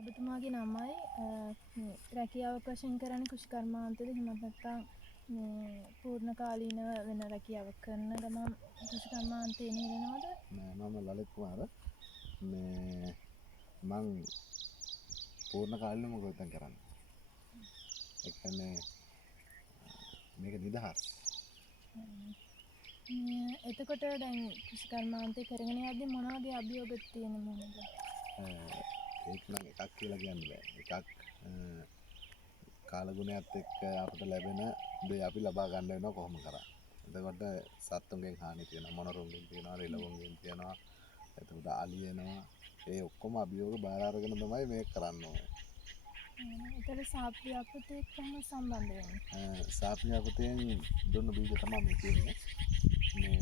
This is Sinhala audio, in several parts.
ඔබතුමාගේ නමයි මේ රැකියාවක් වශයෙන් කරන්නේ කෘෂිකර්මාන්තයේද එහෙම නැත්නම් මේ පූර්ණ කාලීනව වෙන රැකියාවක් කරන ගමන් කෘෂිකර්මාන්තයේ නියැලෙනවද? මම ලලිත් කුමාර මේ මං පූර්ණ කාලීනව ගොවිතැන් කරන්නේ. ඒ කියන්නේ මේක නිදහස්. එතකොට දැන් කෘෂිකර්මාන්තය කරගෙන යද්දී මොන වගේ අභියෝග තියෙන මොනවද? ඒක නම් එකක් කියලා කියන්න බෑ. එකක් කාලගුණයත් එක්ක අපිට ලැබෙන දේ අපි ලබා ගන්න වෙනවා කොහොම කරා. එතකොට සත්තුන්ගෙන් හානි තියෙනවා, මොනරුන්ගෙන් තියෙනවා, රිලවුන්ගෙන් තියෙනවා. එතකොට අලියනවා. ඒ ඔක්කොම අභියෝග බාර අරගෙන තමයි මේක කරන්න ඕනේ. ඒතර සාප්පියපතේ කොහොම සම්බන්ධ වෙන්නේ? සාප්පියපතෙන් දුන්න බීජ තමයි මේ තියෙන්නේ. මේ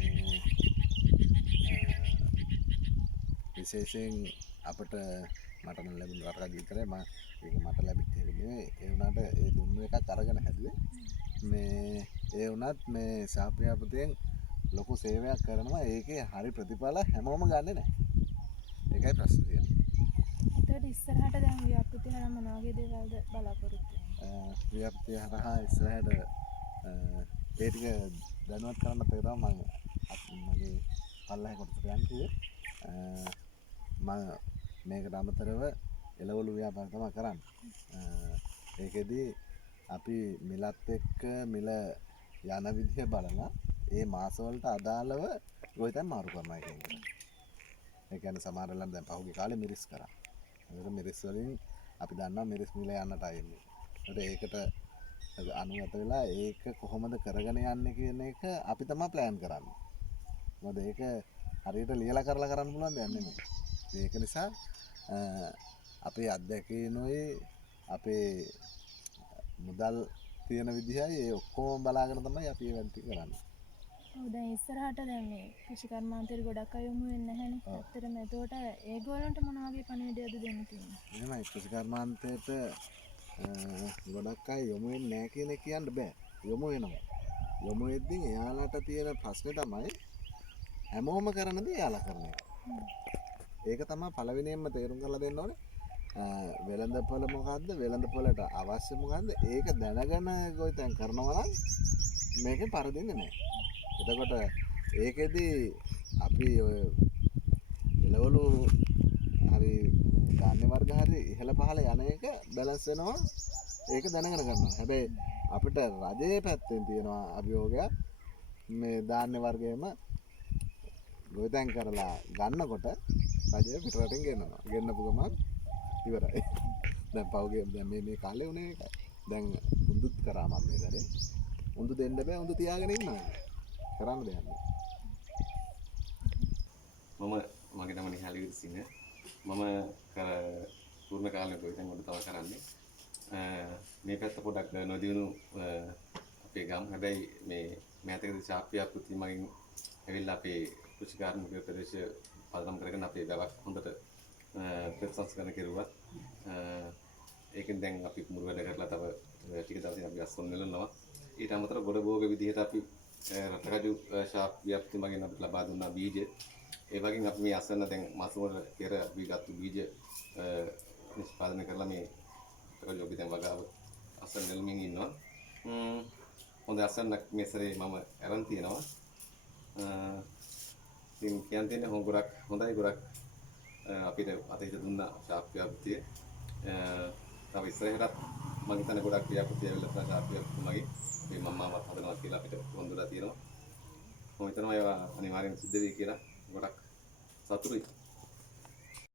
විශේෂයෙන් අපිට මට නම් ලැබුණ රටක විතරයි ඒක මට ලැබිච්ච එක නෙවෙයි. ඒ වුණාට ඒ දුන්නු එකක් අරගෙන හැදුවේ. මේ ඒ වුණත් මේ සාප්පියපතෙන් ලොකු සේවයක් කරනවා. ඒකේ හරි ප්‍රතිඵල හැමෝම ගන්නෙ නැහැ. ඒකයි ප්‍රශ්නේ තියෙන්නේ. ඒතර ඉස්සරහට දැන් ව්‍යාපෘති හරහා මොන වගේ දේවල්ද බලාපොරොත්තු වෙන්නේ? ව්‍යාපෘති හරහා ඉස්සරහට ඒ ටික දැනුවත් කරන්න පෙරම මගේ පල්ලෙහා කොටසට යන්න කිව්වේ. මම මේකට අමතරව එළවලු ව්‍යාපාර තමයි කරන්නේ. ඒකෙදි අපි මිලත් එක්ක මිල යන විදිහ බලලා ඒ මාස වලට අදාළව ගොවිතැන් මාරු කරනවා කියන්නේ. ඒ කියන්නේ සමහර වෙලාවට දැන් පහුගිය කාලේ මිරිස් කරා. ඒක මිරිස් වලින් අපි දන්නවා මිරිස් මිල යන්නට ආයෙන්නේ. ඒකට අනුගත වෙලා ඒක කොහොමද කරගෙන යන්නේ කියන එක අපි තමයි ප්ලෑන් කරන්නේ. මොකද ඒක හරියට ලියලා කරලා කරන්න පුළුවන් දෙයක් නෙමෙයි. ඒක නිසා අපේ අත්දැකීමයි අපේ මුදල් තියෙන විදිහයි ඒ ඔක්කොම බලාගෙන තමයි අපි ඒවත් කරන්නේ. ඔව් දැන් ඉස්සරහට දැන් මේ කෘෂිකර්මාන්තයට ගොඩක් අය යොමු වෙන්නේ නැහැනේ. ඇත්තටම එතකොට ඒගොල්ලන්ට මොන වගේ පණිවිඩයක්ද දෙන්න තියෙන්නේ? එහෙමයි කෘෂිකර්මාන්තයට ගොඩක් අය යොමු වෙන්නේ නැහැ කියන එක කියන්න බෑ. යොමු වෙනවා. යොමු වෙද්දී එයාලට තියෙන ප්‍රශ්නේ තමයි හැමෝම කරන දේ එයාලා කරන එක. ඒක තමයි පළවෙනියෙන්ම තේරුම් කරලා දෙන්න ඕනේ. වෙළඳපොළ මොකද්ද? වෙළඳපොළට අවශ්‍ය මොකද්ද? ඒක දැනගෙන ගොවිතැන් කරනවා නම් මේකෙන් පරදින්නේ නැහැ. එතකොට ඒකෙදි අපි ඔය එළවලු හරි ධාන්‍ය වර්ග හරි ඉහළ පහළ යන එක බැලන්ස් වෙනවා. ඒක දැනගෙන කරනවා. හැබැයි අපිට රජයේ පැත්තෙන් තියෙනවා අභියෝගයක්. මේ ධාන්‍ය වර්ගයේම ගොවිතැන් කරලා ගන්නකොට රජය පිටරටින් ගෙන්නනවා. ගෙන්නපු ගමන් ඉවරයි. දැන් පහුගිය දැන් මේ කාලේ උනේ ඒකයි. දැන් උඳුත් කරා මම මේ දරේ. උඳු දෙන්න බෑ උඳු තියාගෙන ඉන්නවා. කරන්න දෙයක් නෑ. මගේ නම නිහාලි විසින. මම පූර්ණ කාලීන ගොවිතැන් වල තව කරන්නේ. මේ පැත්ත පොඩක් නොදියුණු අපේ ගම්. හැබැයි මේ මෑතකදී සාප්පියපෘති මගින් ඇවිල්ලා අපේ කෘෂිකාර්මික ප්‍රදේශය පදනම් කරගෙන අපේ වැවක් හොඳට ප්‍රතිසංස්කරණය කෙරුවා. ඒකෙන් දැන් අපි මුල් වැඩ කරලා තව ටික දවසකින් අපි අස්වැන්න නෙලනවා. ඊට අමතරව ගොඩ භෝග විදිහට අපි රටකජු ශාප්පියපෘති මගින් අපිට ලබා දුන්නා බීජ. ඒ වගේම අපි මේ අස්වැන්න දැන් මාස වල පෙර අපි ගත්ත බීජ නිෂ්පාදනය කරලා මේ රටකජු අපි දැන් වගාව අස්වැන්න නෙලමින් ඉන්නවා. හොඳ අස්වැන්නක් මේ සැරේ මම අරන් තියෙනවා. ඉතින් කියන්න තියෙන්නේ හොඳයි ගොඩක් අපිට අතීත දුන්න ශාප්පියපෘතිය. තව ඉස්සරහටත් මම හිතන්නේ ගොඩක් ව්‍යාපෘතිය වෙලා තමයි ශාප්පියපෘති මගින් මේ මම්මාවත් හදනවා කියලා අපිට වොන්දුලා තියෙනවා. මම හිතනවා ඒවා අනිවාර්යෙන් සිද්ධ වෙයි කියලා ගොඩක් සතුටුයි.